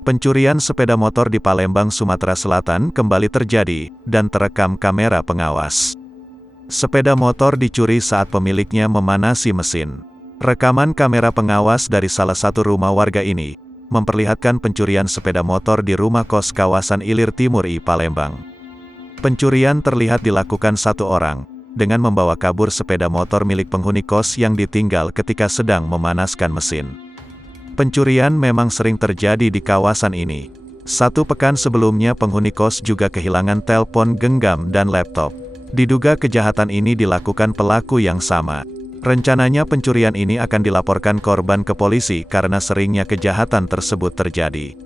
Pencurian sepeda motor di Palembang, Sumatera Selatan kembali terjadi, dan terekam kamera pengawas. Sepeda motor dicuri saat pemiliknya memanasi mesin. Rekaman kamera pengawas dari salah satu rumah warga ini, memperlihatkan pencurian sepeda motor di rumah kos kawasan Ilir Timur Palembang. Pencurian terlihat dilakukan satu orang, dengan membawa kabur sepeda motor milik penghuni kos yang ditinggal ketika sedang memanaskan mesin. Pencurian memang sering terjadi di kawasan ini. 1 pekan sebelumnya penghuni kos juga kehilangan telepon genggam dan laptop. Diduga kejahatan ini dilakukan pelaku yang sama. Rencananya pencurian ini akan dilaporkan korban ke polisi karena seringnya kejahatan tersebut terjadi.